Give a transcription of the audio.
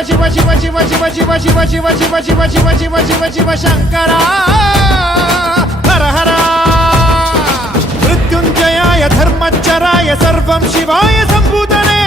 శివ శివ శివ శివ శివ శివ శివ శివ శివ శివ శివ శివ శివ శంకర హర హర మృత్యుంజయాయ ధర్మచ్చరాయ సర్వం శివాయ సంభూతనే